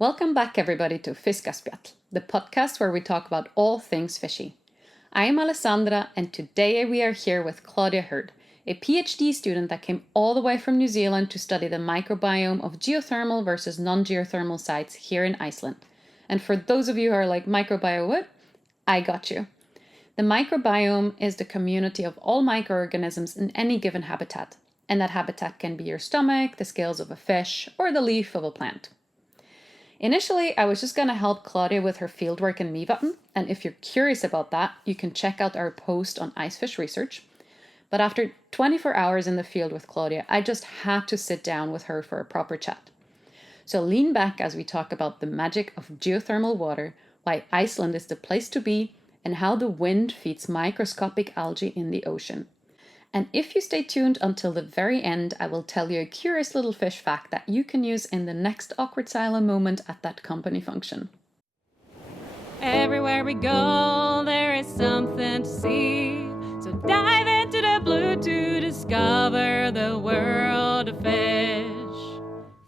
Welcome back, everybody, to Fiskaspjall, the podcast where we talk about all things fishy. I am Alessandra, and today we are here with Claudia Hird, a PhD student that came all the way from New Zealand to study the microbiome of geothermal versus non-geothermal sites here in Iceland. And for those of you who are like, microbiome what? I got you. The microbiome is the community of all microorganisms in any given habitat, and that habitat can be your stomach, the scales of a fish, or the leaf of a plant. Initially, I was just going to help Claudia with her fieldwork in Mývatn, and if you're curious about that, you can check out our post on icefish research. But after 24 hours in the field with Claudia, I just had to sit down with her for a proper chat. So lean back as we talk about the magic of geothermal water, why Iceland is the place to be, and how the wind feeds microscopic algae in the ocean. And if you stay tuned until the very end, I will tell you a curious little fish fact that you can use in the next awkward silent moment at that company function. Everywhere we go, there is something to see. So dive into the blue to discover the world of fish.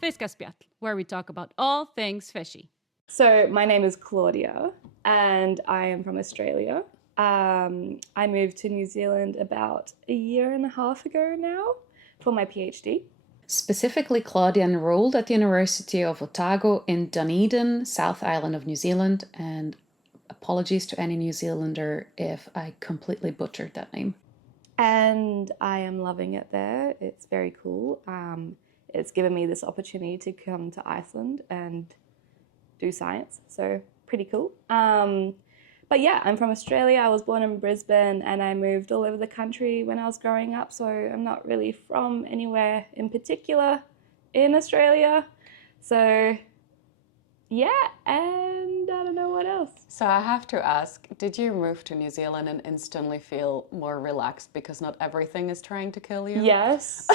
Fiskaspjall, where we talk about all things fishy. So my name is Claudia, and I am from Australia. I moved to New Zealand about a year and a half ago now for my PhD. Specifically, Claudia enrolled at the University of Otago in Dunedin, South Island of New Zealand, and apologies to any New Zealander if I completely butchered that name. And I am loving it there. It's very cool. It's given me this opportunity to come to Iceland and do science, so pretty cool. But yeah, I'm from Australia. I was born in Brisbane and I moved all over the country when I was growing up, so I'm not really from anywhere in particular in Australia. So yeah, and I don't know what else. So I have to ask, did you move to New Zealand and instantly feel more relaxed because not everything is trying to kill you? Yes.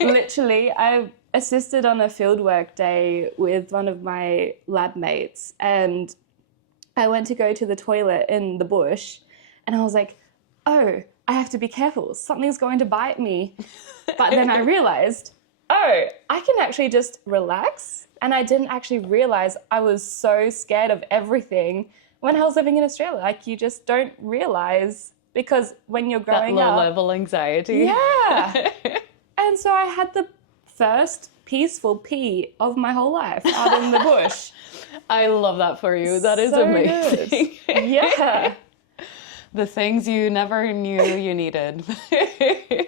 Literally, I assisted on a fieldwork day with one of my lab mates, and I went to go to the toilet in the bush, and I was like, oh, I have to be careful. Something's going to bite me. But then I realized, oh, I can actually just relax. And I didn't actually realize I was so scared of everything when I was living in Australia. Like, you just don't realize, because when you're growing that up... low-level anxiety. Yeah. And so I had the first peaceful pee of my whole life out in the bush. I love that for you. That is So amazing. good. Yeah. The things you never knew you needed.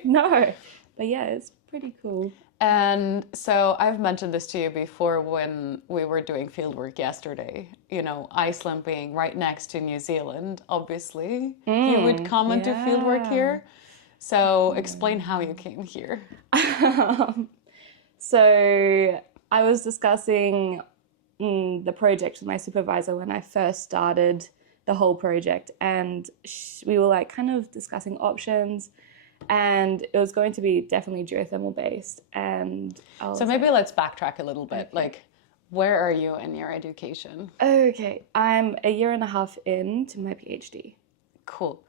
No. But yeah, it's pretty cool. And so I've mentioned this to you before when we were doing fieldwork yesterday. You know, Iceland being right next to New Zealand, obviously. You would come and do fieldwork here. So explain how you came here. So I was discussing the project with my supervisor when I first started the whole project, and we were like kind of discussing options, and it was going to be definitely geothermal based. And so maybe let's backtrack a little bit. Okay. Like, where are you in your education? Okay, I'm a year and a half into my PhD. Cool.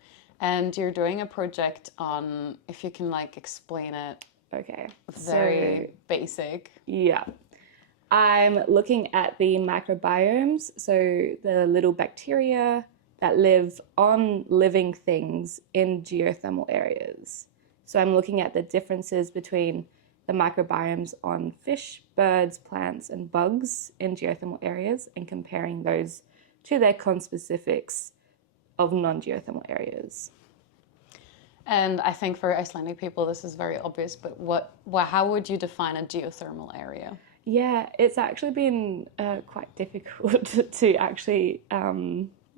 And you're doing a project on, if you can like explain it. Okay. Very basic. Yeah. I'm looking at the microbiomes, so the little bacteria that live on living things in geothermal areas. So I'm looking at the differences between the microbiomes on fish, birds, plants, and bugs in geothermal areas and comparing those to their conspecifics of non-geothermal areas. And I think for Icelandic people, this is very obvious, but how would you define a geothermal area? Yeah, it's actually been quite difficult to actually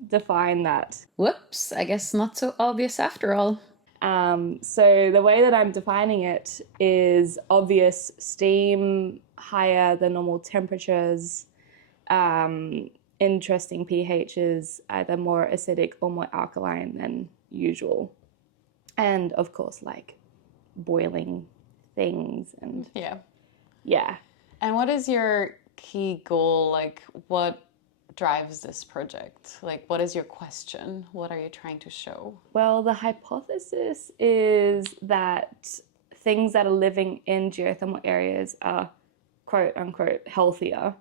define that. Whoops, I guess not so obvious after all. So the way that I'm defining it is obvious steam, higher than normal temperatures, interesting pHs, either more acidic or more alkaline than usual. And of course, like boiling things and... Yeah. And what is your key goal? Like, what drives this project? Like, what is your question? What are you trying to show? Well, the hypothesis is that things that are living in geothermal areas are quote unquote healthier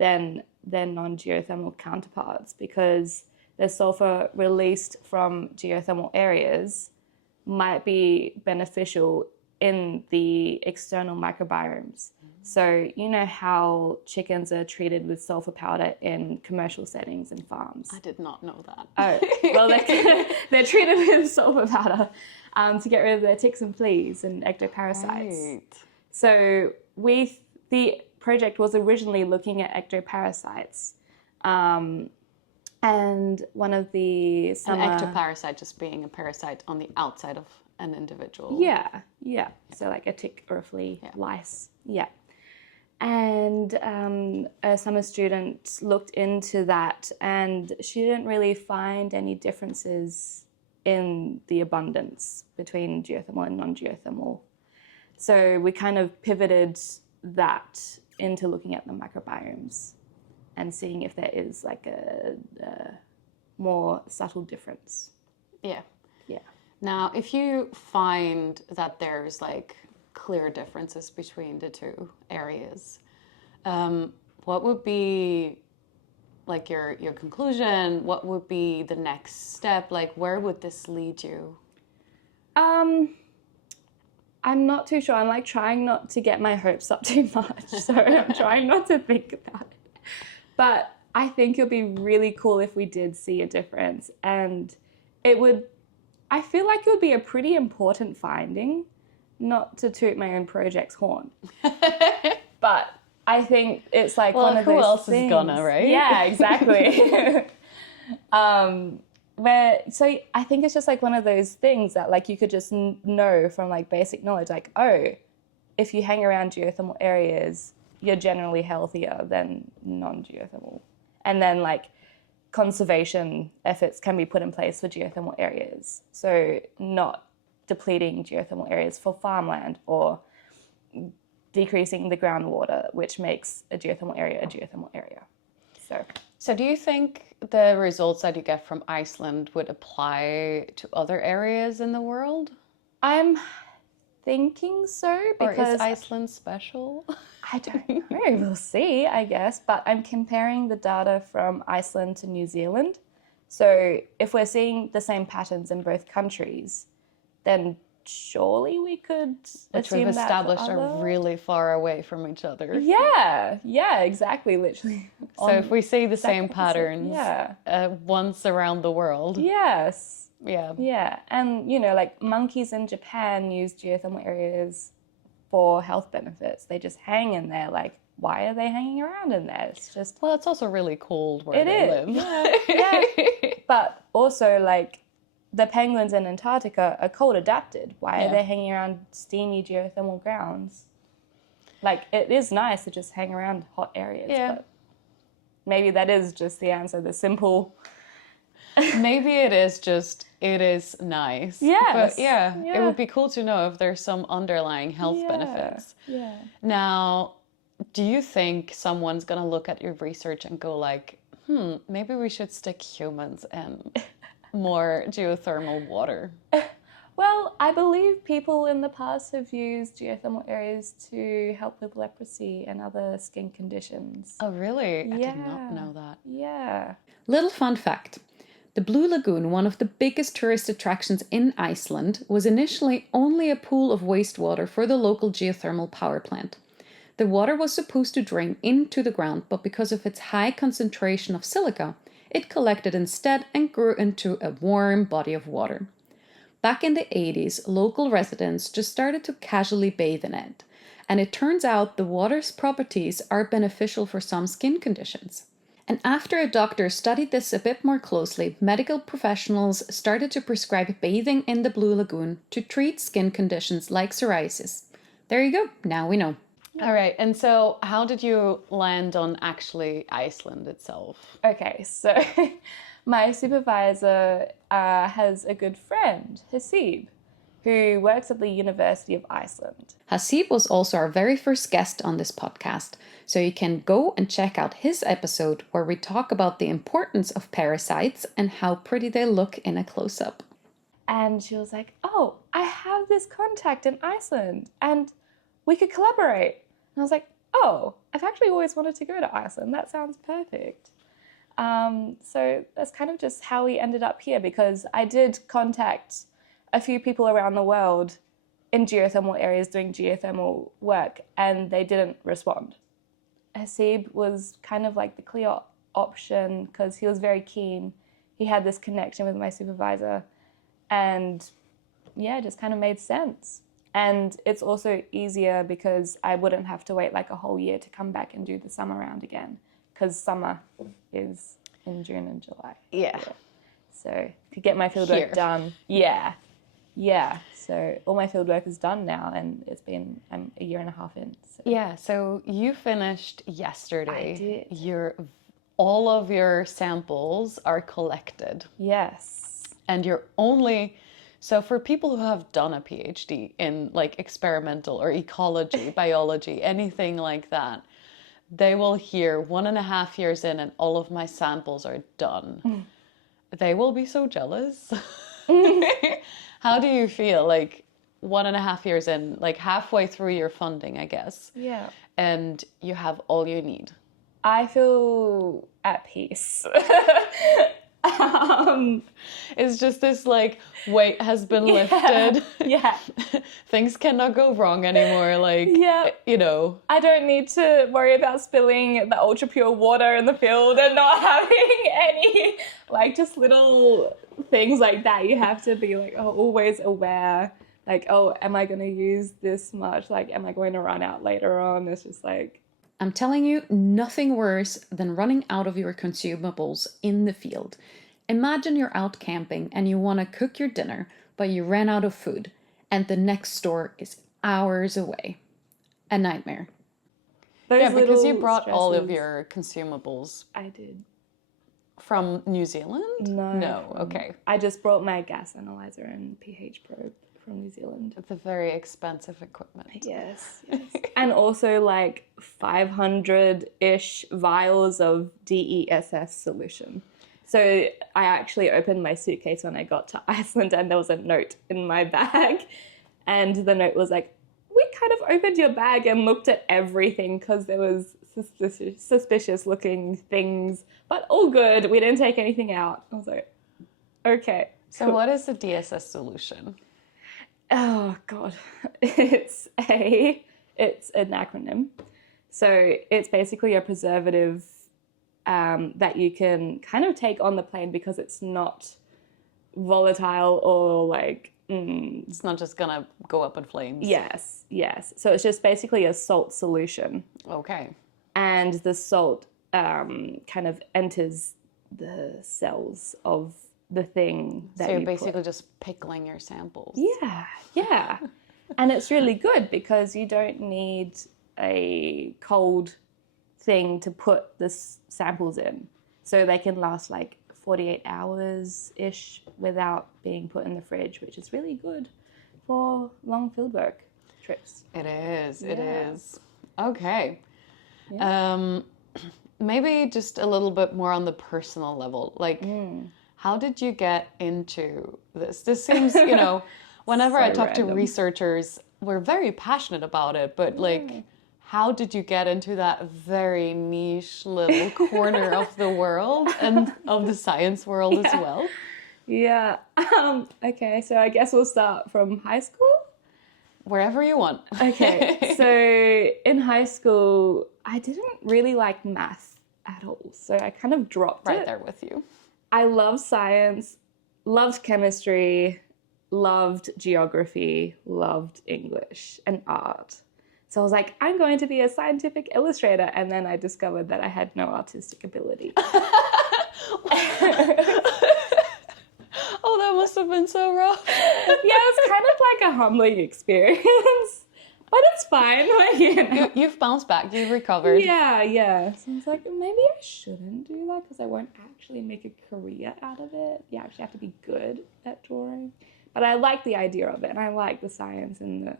than their non-geothermal counterparts, because the sulfur released from geothermal areas might be beneficial in the external microbiomes. So you know how chickens are treated with sulfur powder in commercial settings and farms? I did not know that. Oh, well, they're treated with sulfur powder to get rid of their ticks and fleas and ectoparasites. Right. So the project was originally looking at ectoparasites, and one of the summer... An ectoparasite just being a parasite on the outside of an individual. Yeah. So like a tick or a flea, lice. Yeah. And a summer student looked into that, and she didn't really find any differences in the abundance between geothermal and non-geothermal. So we kind of pivoted that into looking at the microbiomes and seeing if there is like a more subtle difference. Yeah. Yeah. Now, if you find that there's like clear differences between the two areas, what would be like your conclusion? What would be the next step? Like, where would this lead you? I'm not too sure. I'm like trying not to get my hopes up too much. So I'm trying not to think about it. But I think it would be really cool if we did see a difference. And I feel like it would be a pretty important finding, not to toot my own project's horn. But I think it's like one of those who else things. is gonna, right? Yeah, exactly. So I think it's just like one of those things that like you could just know from like basic knowledge, like, oh, if you hang around geothermal areas, you're generally healthier than non-geothermal. And then like conservation efforts can be put in place for geothermal areas. So not depleting geothermal areas for farmland or decreasing the groundwater, which makes a geothermal area a geothermal area. So do you think the results that you get from Iceland would apply to other areas in the world? I'm thinking so, because... Or is Iceland special? I don't know. We'll see, I guess. But I'm comparing the data from Iceland to New Zealand. So if we're seeing the same patterns in both countries, then surely we could Which we've assume that established for are other... really far away from each other. Yeah, exactly, literally. So if we see the same patterns yeah. Once around the world. Yes. Yeah. Yeah, and, you know, like monkeys in Japan use geothermal areas for health benefits. They just hang in there. Like, why are they hanging around in there? It's just... Well, it's also really cold where they live. Yeah. But also, like, the penguins in Antarctica are cold adapted. Why are they hanging around steamy geothermal grounds? Like, it is nice to just hang around hot areas. Yeah. But maybe that is just the answer, the simple... Maybe it is nice. Yes. But it would be cool to know if there's some underlying health benefits. Yeah. Now, do you think someone's going to look at your research and go like, maybe we should stick humans in more geothermal water? Well, I believe people in the past have used geothermal areas to help with leprosy and other skin conditions. Oh, really? I did not know that. Yeah. Little fun fact. The Blue Lagoon, one of the biggest tourist attractions in Iceland, was initially only a pool of wastewater for the local geothermal power plant. The water was supposed to drain into the ground, but because of its high concentration of silica, it collected instead and grew into a warm body of water. Back in the 80s, local residents just started to casually bathe in it, and it turns out the water's properties are beneficial for some skin conditions. And after a doctor studied this a bit more closely, medical professionals started to prescribe bathing in the Blue Lagoon to treat skin conditions like psoriasis. There you go, now we know. All right, and so how did you land on actually Iceland itself? Okay, so my supervisor has a good friend, Hasib, who works at the University of Iceland. Hasib was also our very first guest on this podcast, so you can go and check out his episode where we talk about the importance of parasites and how pretty they look in a close-up. And she was like, oh, I have this contact in Iceland and we could collaborate. And I was like, oh, I've actually always wanted to go to Iceland. That sounds perfect. So that's kind of just how we ended up here, because I did contact a few people around the world in geothermal areas doing geothermal work, and they didn't respond. Hasib was kind of like the clear option because he was very keen. He had this connection with my supervisor, and yeah, it just kind of made sense. And it's also easier because I wouldn't have to wait like a whole year to come back and do the summer round again, because summer is in June and July. Yeah. So to get my fieldwork done, yeah. So all my fieldwork is done now, and I'm a year and a half in. So. Yeah, so you finished yesterday. I did. All of your samples are collected. Yes. And so for people who have done a PhD in like experimental or ecology, biology, anything like that, they will hear 1.5 years in and all of my samples are done. They will be so jealous. How do you feel like 1.5 years in, like halfway through your funding, I guess? Yeah. And you have all you need? I feel at peace. It's just this like weight has been lifted. Yeah. Things cannot go wrong anymore. Like, you know. I don't need to worry about spilling the ultra pure water in the field and not having any, like, just little things like that. You have to be like always aware. Like, oh, am I going to use this much? Like, am I going to run out later on? It's just like. I'm telling you, nothing worse than running out of your consumables in the field. Imagine you're out camping and you want to cook your dinner, but you ran out of food, and the next store is hours away. A nightmare. Because you brought all of your consumables. I did. From New Zealand? No. Okay. I just brought my gas analyzer and pH probe from New Zealand. It's a very expensive equipment. Yes. And also like 500-ish vials of DESS solution. So I actually opened my suitcase when I got to Iceland, and there was a note in my bag. And the note was like, we kind of opened your bag and looked at everything because there was suspicious looking things, but all good. We didn't take anything out. I was like, okay. So cool. What is the DSS solution? Oh, God. It's an acronym. So it's basically a preservative that you can kind of take on the plane because it's not volatile or like... It's not just going to go up in flames. Yes. So it's just basically a salt solution. Okay. And the salt kind of enters the cells of the thing that So you're basically just pickling your samples. Yeah. And it's really good because you don't need a cold thing to put the samples in. So they can last like 48 hours-ish without being put in the fridge, which is really good for long fieldwork trips. It is. Okay. Yeah. Maybe just a little bit more on the personal level. Like, how did you get into this? This seems, whenever I talk to researchers, we're very passionate about it, but like, how did you get into that very niche little corner of the world and of the science world as well? Yeah. Okay, so I guess we'll start from high school? Wherever you want. Okay, so in high school, I didn't really like math at all, so I kind of dropped it. Right there with you. I loved science, loved chemistry, loved geography, loved English and art. So I was like, I'm going to be a scientific illustrator. And then I discovered that I had no artistic ability. Oh, that must have been so rough. Yeah, it's kind of like a humbling experience. But it's fine. You've bounced back. You've recovered. Yeah. So I was like, maybe I shouldn't do that because I won't actually make a career out of it. You actually have to be good at drawing. But I like the idea of it. And I like the science and the,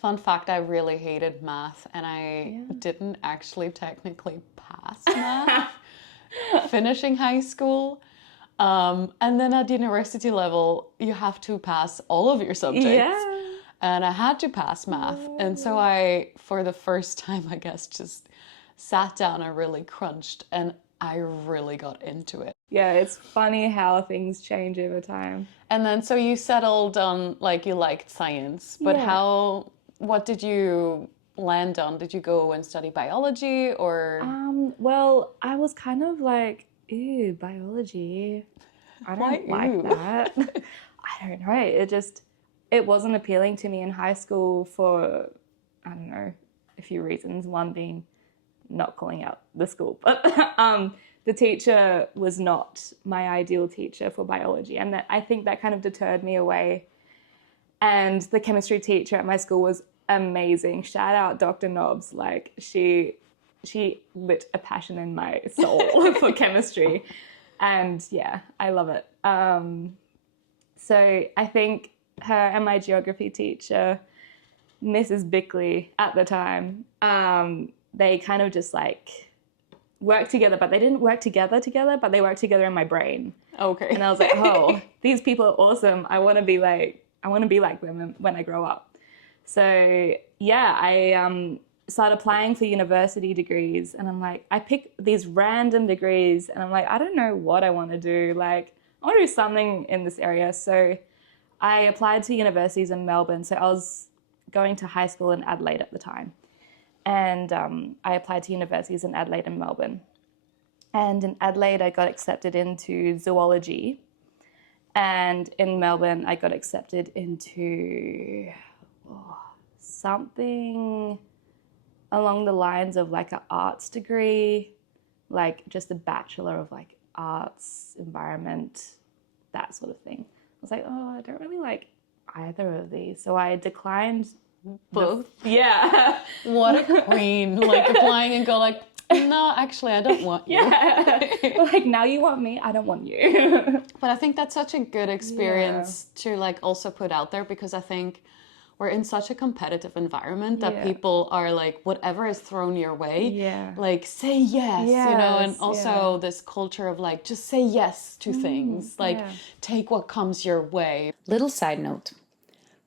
Fun fact, I really hated math, and I didn't actually technically pass math finishing high school. And then at the university level, you have to pass all of your subjects. Yeah. and I had to pass math. And so I, for the first time, I guess, just sat down and really crunched, and I really got into it. Yeah, it's funny how things change over time. And then so you settled on, like, you liked science, but Yeah. what did you land on? Did you go and study biology or? Well, I was kind of like, ew, biology. I don't like that. I don't know. It wasn't appealing to me in high school for, I don't know, a few reasons. One being not calling out the school, but the teacher was not my ideal teacher for biology. And I think that kind of deterred me away. And the chemistry teacher at my school was amazing. Shout out Dr. Nobbs. Like, she lit a passion in my soul for chemistry. And yeah, I love it. So I think her and my geography teacher, Mrs. Bickley at the time, they kind of just like worked together, but they didn't work together, but they worked together in my brain. Okay. And I was like, oh, these people are awesome. I want to be like them when I grow up. So yeah, I started applying for university degrees, and I'm like, I pick these random degrees, and I'm like, I don't know what I want to do. Like, I want to do something in this area. So I applied to universities in Melbourne. So I was going to high school in Adelaide at the time. And I applied to universities in Adelaide and Melbourne. And in Adelaide, I got accepted into zoology. And in Melbourne, I got accepted into something along the lines of like an arts degree, like just a bachelor of like arts, environment, that sort of thing. I was like, oh, I don't really like either of these. So I declined both. Yeah. What a queen. Like, applying and go like, no, actually, I don't want you. Yeah. Like, now you want me, I don't want you. But I think that's such a good experience to like also put out there, because I think we're in such a competitive environment that people are like, whatever is thrown your way, like, say yes, you know, and also this culture of like, just say yes to things, like take what comes your way. Little side note.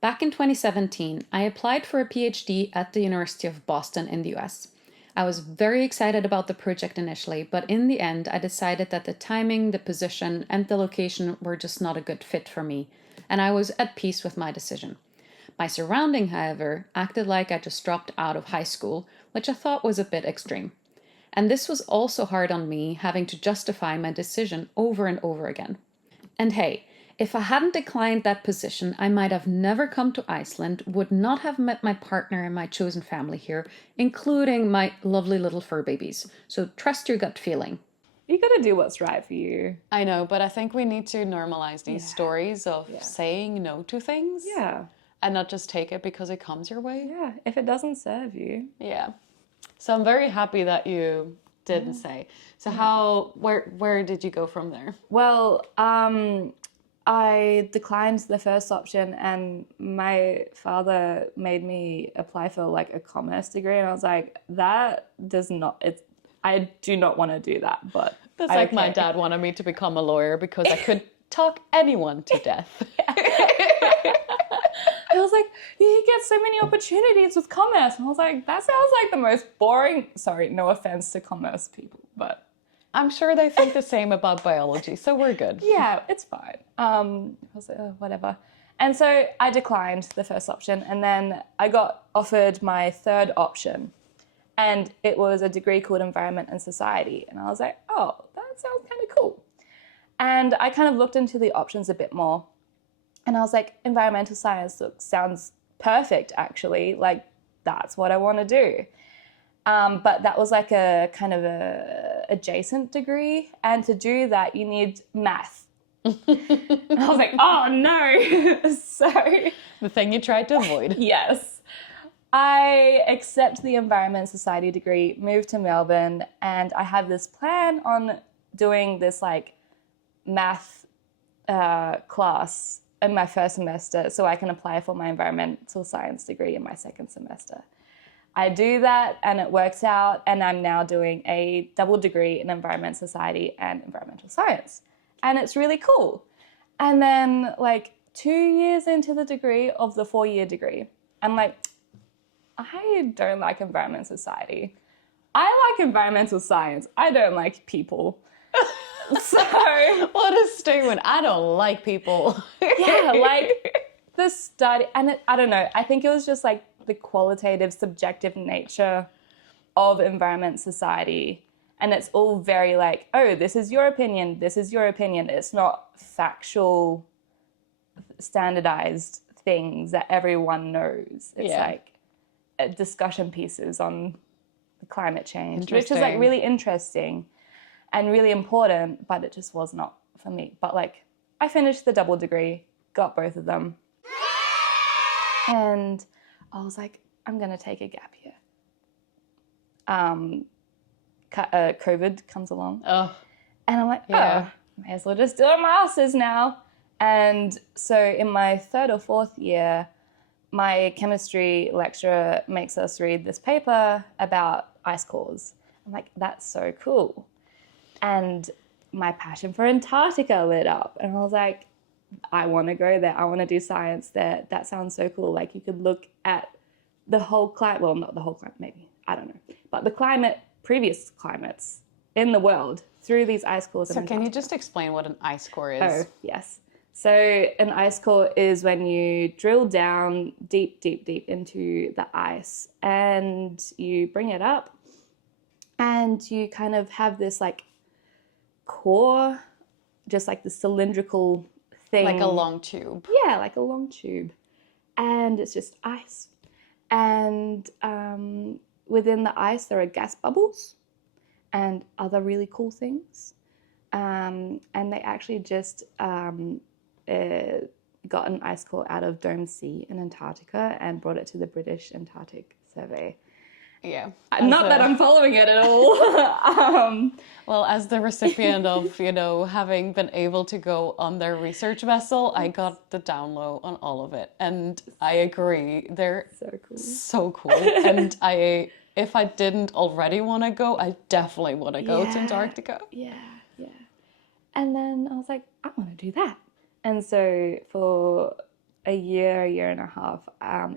Back in 2017, I applied for a PhD at the University of Boston in the US. I was very excited about the project initially, but in the end, I decided that the timing, the position, and the location were just not a good fit for me, and I was at peace with my decision. My surrounding, however, acted like I just dropped out of high school, which I thought was a bit extreme. And this was also hard on me, having to justify my decision over and over again. And hey, if I hadn't declined that position, I might have never come to Iceland, would not have met my partner and my chosen family here, including my lovely little fur babies. So trust your gut feeling. You got to do what's right for you. I know, but I think we need to normalize these stories of saying no to things. Yeah. And not just take it because it comes your way. Yeah, if it doesn't serve you. Yeah. So I'm very happy that you didn't say. So where did you go from there? Well, I declined the first option, and my father made me apply for like a commerce degree, and I was like, I do not want to do that, but that's like my dad wanted me to become a lawyer because I could talk anyone to death. I was like, you get so many opportunities with commerce. And I was like, that sounds like the most boring, sorry, no offense to commerce people, but I'm sure they think the same about biology, so we're good. Yeah, it's fine. I was like, oh, whatever. And so I declined the first option, and then I got offered my third option, and it was a degree called Environment and Society. And I was like, oh, that sounds kind of cool. And I kind of looked into the options a bit more. And I was like, environmental science sounds perfect, actually. Like, that's what I want to do. But that was like a kind of a adjacent degree. And to do that, you need math. And I was like, oh, no. So the thing you tried to avoid. Yes. I accept the Environment and Society degree, moved to Melbourne, and I had this plan on doing this like math class in my first semester so I can apply for my environmental science degree in my second semester. I do that and it works out, and I'm now doing a double degree in environment society and environmental science. And it's really cool. And then like 2 years into the degree of the 4-year degree. I'm like, I don't like environment society. I like environmental science. I don't like people. So what a statement. I don't like people. yeah, like the study, and I don't know, I think it was just like the qualitative, subjective nature of environment society. And it's all very like, oh, this is your opinion, this is your opinion. It's not factual, standardized things that everyone knows. It's like discussion pieces on climate change, which is like really interesting and really important, but it just was not for me. But like, I finished the double degree, got both of them. And I was like, I'm going to take a gap year. COVID comes along. Oh. And I'm like, may as well just do a master's now. And so in my 3rd or 4th year, my chemistry lecturer makes us read this paper about ice cores. I'm like, that's so cool. And my passion for Antarctica lit up. And I was like, I want to go there. I want to do science there. That sounds so cool. Like you could look at the whole climate, well, not the whole climate, maybe, I don't know. But the climate, previous climates in the world through these ice cores. So can you just explain what an ice core is? Oh, yes. So an ice core is when you drill down deep, deep, deep into the ice and you bring it up and you kind of have this like core, just like the cylindrical thing. Like a long tube. Yeah, like a long tube. And it's just ice. And within the ice, there are gas bubbles and other really cool things. And they actually just got an ice core out of Dome C in Antarctica and brought it to the British Antarctic Survey. Yeah. Not that I'm following it at all. Well, as the recipient of, having been able to go on their research vessel, I got the down low on all of it. And I agree. They're so cool. And if I didn't already want to go, I definitely want to go to Antarctica. Yeah. And then I was like, I want to do that. And so for a year and a half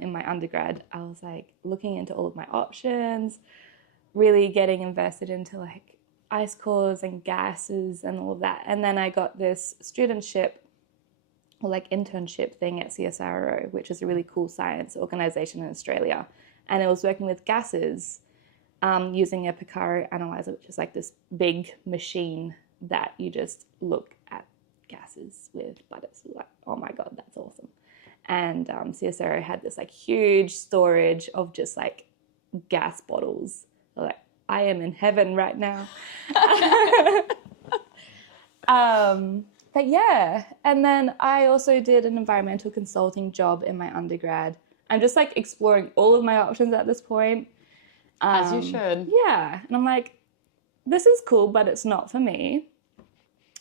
in my undergrad, I was like looking into all of my options, really getting invested into like ice cores and gases and all of that. And then I got this studentship or like internship thing at CSIRO, which is a really cool science organization in Australia. And it was working with gases using a Picaro analyzer, which is like this big machine that you just look at gases with, but it's like, oh my God, that's awesome. And CSIRO had this like huge storage of just like gas bottles. Like, I am in heaven right now. But yeah, and then I also did an environmental consulting job in my undergrad. I'm just like exploring all of my options at this point. As you should. Yeah, and I'm like, this is cool, but it's not for me.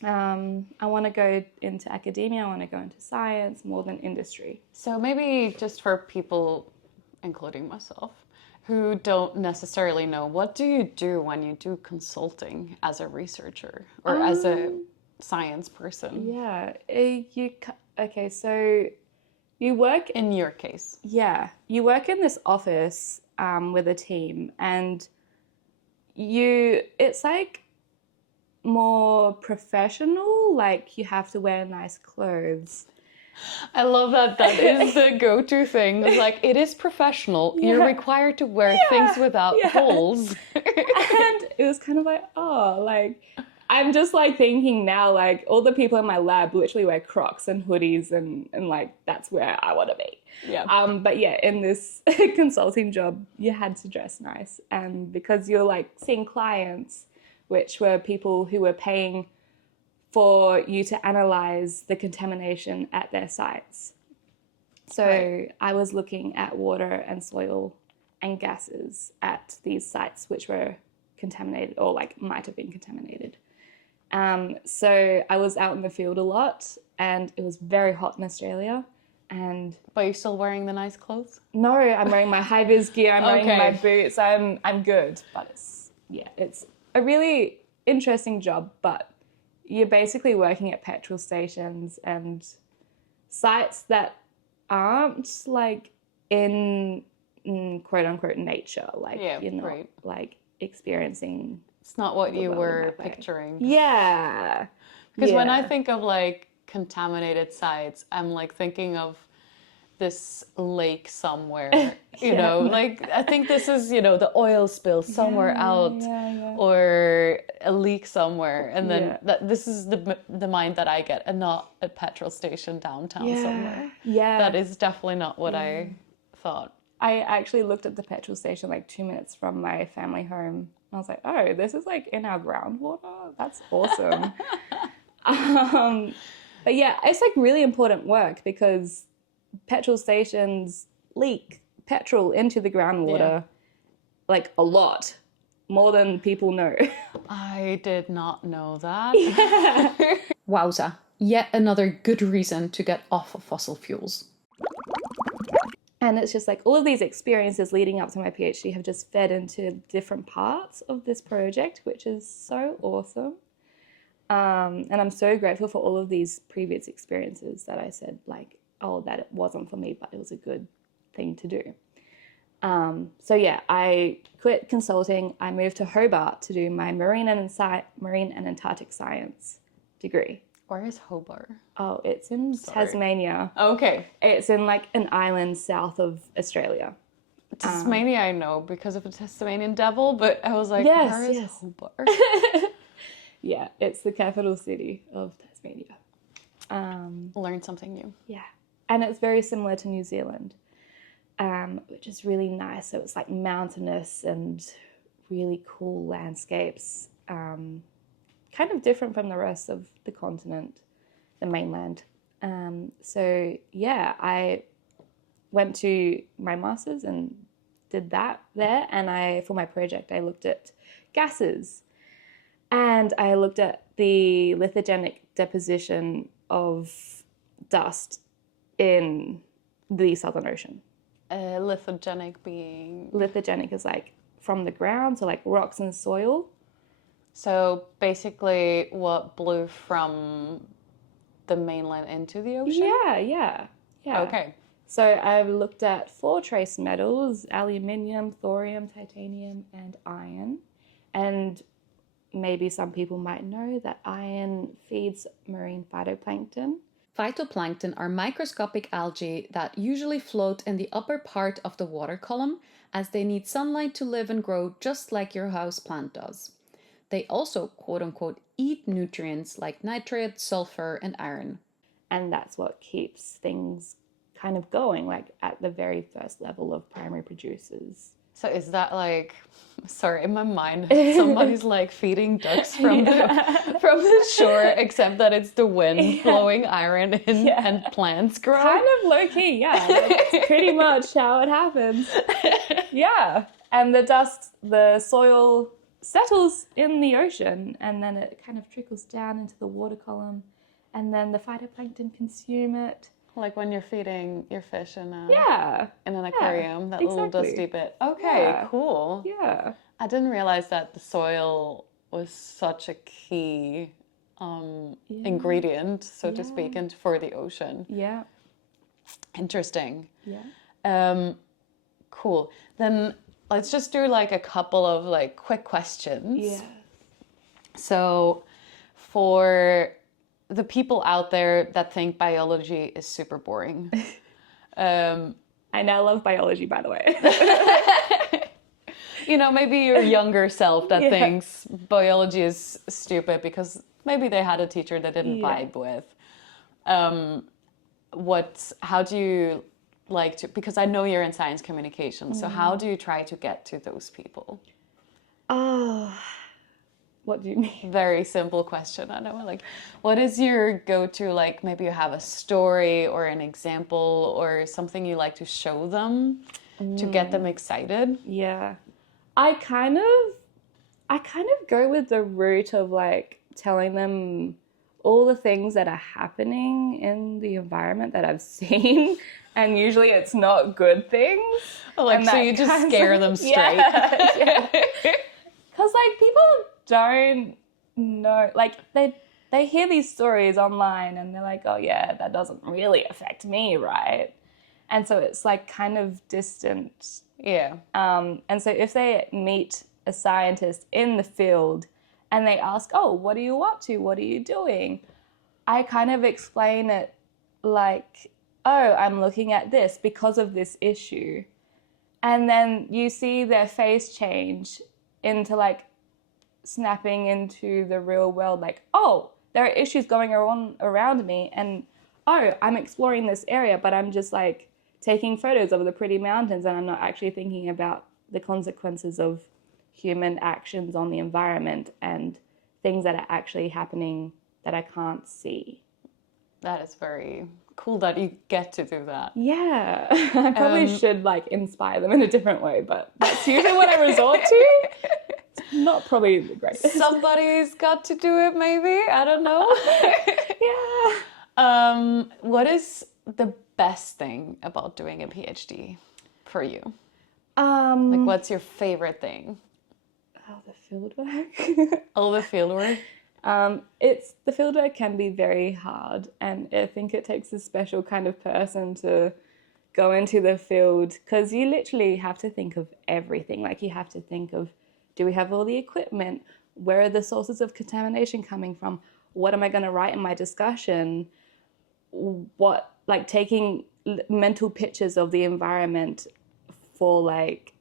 I want to go into academia, I want to go into science more than industry. So maybe just for people, including myself, who don't necessarily know, what do you do when you do consulting as a researcher or as a science person? Yeah, okay, so you work... In your case. Yeah, you work in this office with a team and it's like more professional, like you have to wear nice clothes. I love that. That is the go-to thing. It's like, it is professional. Yeah. You're required to wear things without holes. And it was kind of like, like, I'm just like thinking now, like all the people in my lab literally wear Crocs and hoodies and like, that's where I want to be. Yeah. But yeah, in this consulting job, you had to dress nice. And because you're like seeing clients, which were people who were paying for you to analyze the contamination at their sites. So I was looking at water and soil and gases at these sites which were contaminated or like might have been contaminated. So I was out in the field a lot and it was very hot in Australia. And but you're still wearing the nice clothes? No, I'm wearing my high-vis gear, I'm wearing my boots, I'm good. But it's a really interesting job, but you're basically working at petrol stations and sites that aren't like in quote unquote nature, like you're not right. like experiencing. It's not what the you world in were that way. picturing. Yeah. Because when I think of like contaminated sites, I'm like thinking of this lake somewhere, you know, like I think this is, you know, the oil spill somewhere out or a leak somewhere. And then this is the mind that I get, and not a petrol station downtown somewhere. Yeah. That is definitely not what I thought. I actually looked at the petrol station like 2 minutes from my family home. I was like, oh, this is like in our groundwater? That's awesome. But yeah, it's like really important work because petrol stations leak petrol into the groundwater like a lot, more than people know. I did not know that. Wowza, yet another good reason to get off of fossil fuels. And it's just like all of these experiences leading up to my PhD have just fed into different parts of this project, which is so awesome. And I'm so grateful for all of these previous experiences that I said, like, oh, that it wasn't for me, but it was a good thing to do. So yeah, I quit consulting. I moved to Hobart to do my marine and Antarctic science degree. Where is Hobart? Oh, it's in Tasmania. Okay. It's in like an island south of Australia. Tasmania I know because of the Tasmanian devil, but I was like, where is Hobart? Yeah, it's the capital city of Tasmania. Learn something new. Yeah, and it's very similar to New Zealand, which is really nice. So it's like mountainous and really cool landscapes, kind of different from the rest of the continent, the mainland. So yeah, I went to my master's and did that there, and for my project I looked at gases, and I looked at the lithogenic deposition of dust in the Southern Ocean. Lithogenic being? Lithogenic is like from the ground, so like rocks and soil. So basically what blew from the mainland into the ocean? Yeah. Okay. So I've looked at 4 trace metals: aluminium, thorium, titanium, and iron. And maybe some people might know that iron feeds marine phytoplankton. Phytoplankton are microscopic algae that usually float in the upper part of the water column, as they need sunlight to live and grow just like your house plant does. They also, quote-unquote, eat nutrients like nitrate, sulfur, and iron. And that's what keeps things kind of going, like at the very first level of primary producers. So is that like, sorry, in my mind, somebody's like feeding ducks from the shore, except that it's the wind blowing iron in and plants grow? Kind of low-key, yeah. That's pretty much how it happens. Yeah. And the dust, the soil settles in the ocean, and then it kind of trickles down into the water column, and then the phytoplankton consume it. Like when you're feeding your fish in an aquarium, that little dusty bit. Okay, cool. Yeah. I didn't realize that the soil was such a key ingredient, so to speak, for the ocean. Yeah. Interesting. Yeah. Cool. Then let's just do like a couple of like quick questions. Yeah. So for the people out there that think biology is super boring. I now love biology, by the way. You know, maybe your younger self that thinks biology is stupid because maybe they had a teacher they didn't vibe with. How do you like to, because I know you're in science communication, so how do you try to get to those people? What do you mean? Very simple question. I know, like, what is your go-to, like, maybe you have a story or an example or something you like to show them to get them excited? Yeah. I kind of go with the route of like telling them all the things that are happening in the environment that I've seen, and usually it's not good things. Like, so you just scare them straight. Yeah. Because like people don't know, like they they hear these stories online and they're like, oh yeah, that doesn't really affect me, right? And so it's like kind of distant. Yeah. And so if they meet a scientist in the field and they ask, oh, what are you up to? What are you doing? I kind of explain it like, oh, I'm looking at this because of this issue. And then you see their face change into like snapping into the real world, like, oh, there are issues going on around me, and oh, I'm exploring this area, but I'm just like taking photos of the pretty mountains and I'm not actually thinking about the consequences of human actions on the environment and things that are actually happening that I can't see. That is very cool that you get to do that. Yeah, I probably should like inspire them in a different way, but that's usually what I resort to. It's not probably the greatest. Somebody's got to do it, maybe. I don't know. Yeah. What is the best thing about doing a PhD for you? Like, what's your favorite thing? Oh, the fieldwork. All the fieldwork? The fieldwork can be very hard, and I think it takes a special kind of person to go into the field, because you literally have to think of everything. Like, you have to think of, do we have all the equipment? Where are the sources of contamination coming from? What am I going to write in my discussion? What, like, taking mental pictures of the environment for like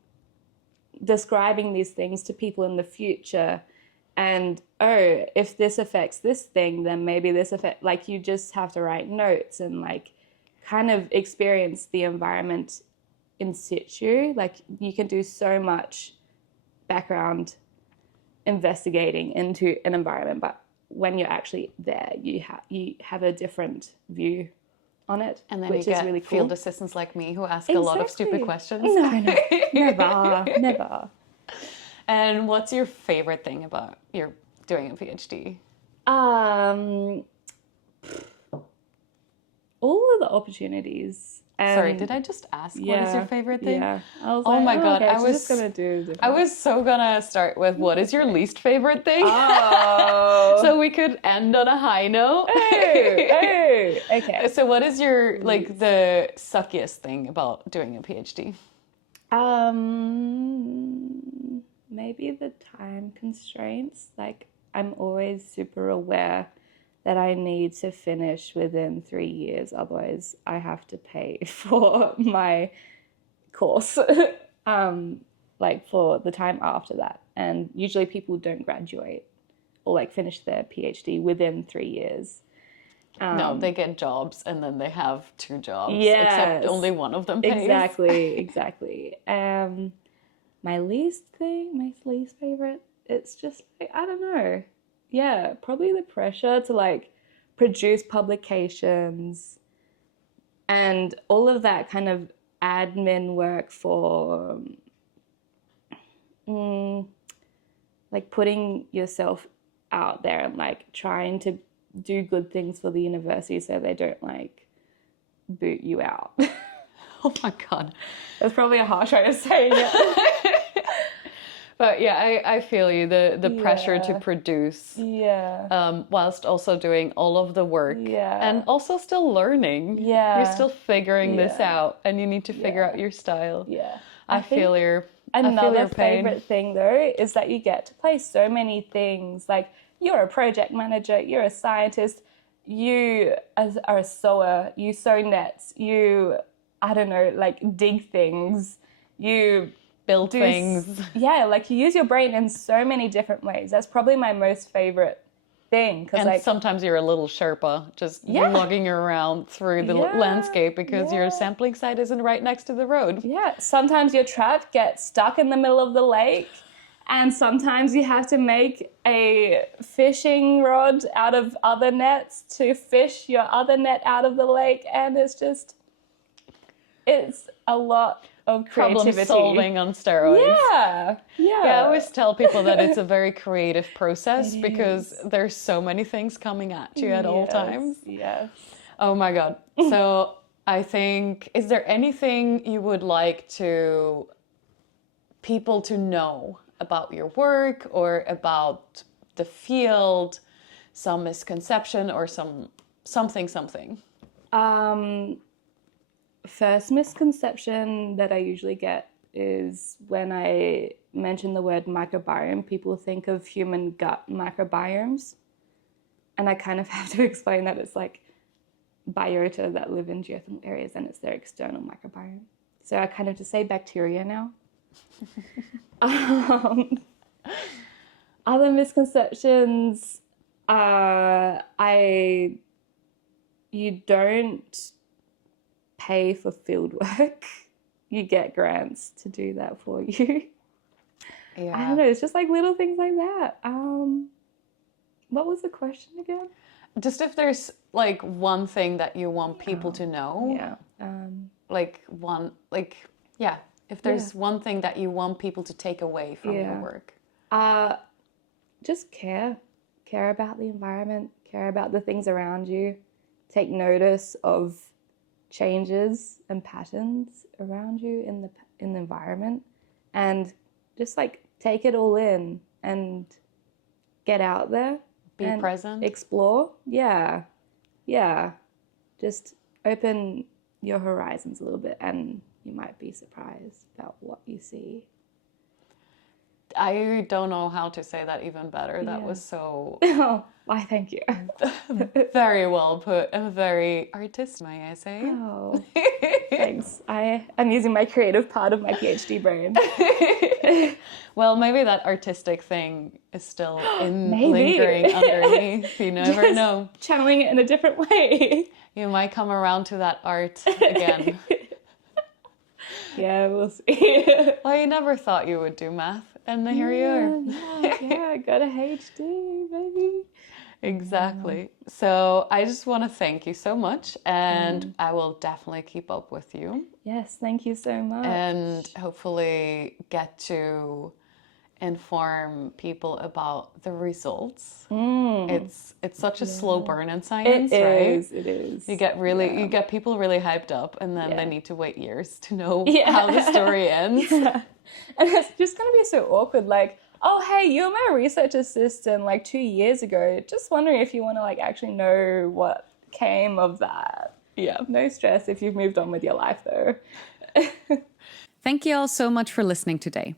describing these things to people in the future. And, oh, if this affects this thing, then maybe this affect, like, you just have to write notes and like kind of experience the environment in situ. Like, you can do so much background investigating into an environment, but when you're actually there, you have a different view on it, and then which you is get really cool. field assistants like me who ask a lot of stupid questions. No, never. And what's your favorite thing about your doing a PhD? All of the opportunities. Sorry, did I just ask what is your favorite thing? Yeah. I was Oh like, my God, okay, I was just gonna do I was so gonna start with what is your least favorite thing? Oh. So we could end on a high note. Oh, okay. So what is your, like, the suckiest thing about doing a PhD? Maybe the time constraints. Like, I'm always super aware that I need to finish within 3 years, otherwise I have to pay for my course, like for the time after that. And usually people don't graduate or like finish their PhD within 3 years. No, they get jobs and then they have 2 jobs, Yes. except only one of them pays. Exactly. My least favorite, it's just like, I don't know. Yeah, probably the pressure to like produce publications and all of that kind of admin work for like putting yourself out there and like trying to do good things for the university so they don't like boot you out. Oh my God. That's probably a harsh way of saying it. But yeah, I feel you, the pressure to produce whilst also doing all of the work and also still learning. You're still figuring this out and you need to figure out your style. I feel your pain. Another favorite thing though is that you get to play so many things. Like, you're a project manager, you're a scientist, you are a sower, you sew nets, you, I don't know, like dig things, you build things. Yeah, like you use your brain in so many different ways. That's probably my most favorite thing. And like, sometimes you're a little Sherpa, just lugging around through the landscape because your sampling site isn't right next to the road. Yeah, sometimes your trap gets stuck in the middle of the lake, and sometimes you have to make a fishing rod out of other nets to fish your other net out of the lake, and it's a lot of creativity. Problem solving on steroids. Yeah. I always tell people that it's a very creative process because there's so many things coming at you at all times. Yes. Oh my God. So I think, is there anything you would like to people to know about your work or about the field some misconception or something? First misconception that I usually get is when I mention the word microbiome, people think of human gut microbiomes. And I kind of have to explain that it's like biota that live in geothermal areas and it's their external microbiome. So I kind of just say bacteria now. Other misconceptions, you don't pay for field work. You get grants to do that for you. Yeah. I don't know, it's just like little things like that. What was the question again? Just if there's like one thing that you want people to know. Yeah. If there's one thing that you want people to take away from your work. Just care about the environment, care about the things around you, take notice of changes and patterns around you in the environment, and just like take it all in and get out there, be present, explore. Just open your horizons a little bit and you might be surprised about what you see. I don't know how to say that even better. That was so... Oh, why thank you. Very well put and very artistic, may I say. Oh, thanks. I'm using my creative part of my PhD brain. Well, maybe that artistic thing is still lingering underneath. You never know. Channeling it in a different way. You might come around to that art again. Yeah, we'll see. Well, you never thought you would do math, and here you are. Yeah, I got a HD, baby. Exactly. So I just want to thank you so much, and I will definitely keep up with you. Yes, thank you so much. And hopefully get to inform people about the results. It's such a slow burn in science, right? It is. You get people really hyped up, and then they need to wait years to know how the story ends. Yeah. And it's just going to be so awkward, like, oh, hey, you were my research assistant like 2 years ago. Just wondering if you want to like actually know what came of that. Yeah, no stress if you've moved on with your life though. Thank you all so much for listening today.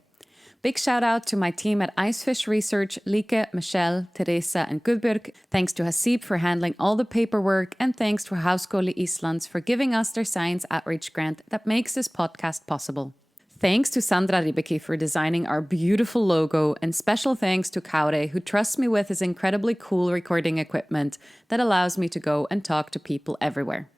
Big shout out to my team at Icefish Research, Lieke, Michelle, Teresa and Gudbjörg. Thanks to Hasib for handling all the paperwork, and thanks to Háskóli Íslands for giving us their science outreach grant that makes this podcast possible. Thanks to Sandra Ribecki for designing our beautiful logo, and special thanks to Kaure, who trusts me with his incredibly cool recording equipment that allows me to go and talk to people everywhere.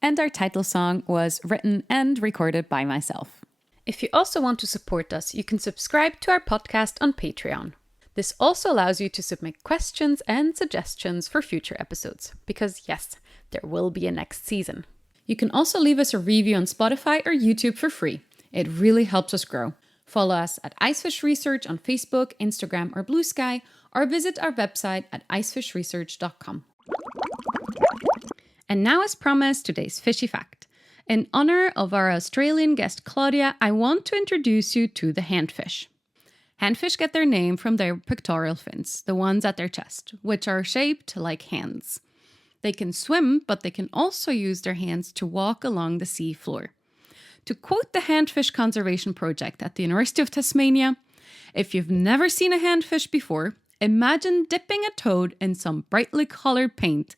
And our title song was written and recorded by myself. If you also want to support us, you can subscribe to our podcast on Patreon. This also allows you to submit questions and suggestions for future episodes, because yes, there will be a next season. You can also leave us a review on Spotify or YouTube for free. It really helps us grow. Follow us at Icefish Research on Facebook, Instagram, or Blue Sky, or visit our website at icefishresearch.com. And now, as promised, today's fishy fact. In honor of our Australian guest Claudia, I want to introduce you to the handfish. Handfish get their name from their pectoral fins, the ones at their chest, which are shaped like hands. They can swim, but they can also use their hands to walk along the sea floor. To quote the Handfish Conservation Project at the University of Tasmania, if you've never seen a handfish before, imagine dipping a toad in some brightly colored paint,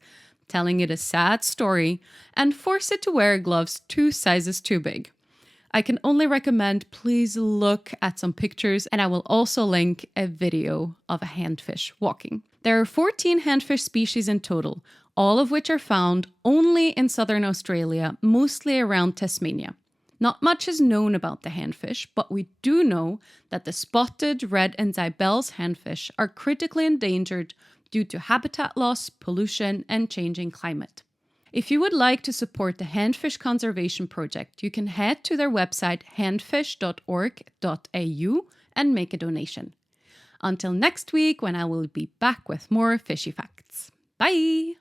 telling it a sad story, and force it to wear gloves 2 sizes too big. I can only recommend please look at some pictures, and I will also link a video of a handfish walking. There are 14 handfish species in total, all of which are found only in southern Australia, mostly around Tasmania. Not much is known about the handfish, but we do know that the spotted red and Zibell's handfish are critically endangered due to habitat loss, pollution, and changing climate. If you would like to support the Handfish Conservation Project, you can head to their website handfish.org.au and make a donation. Until next week, when I will be back with more fishy facts. Bye!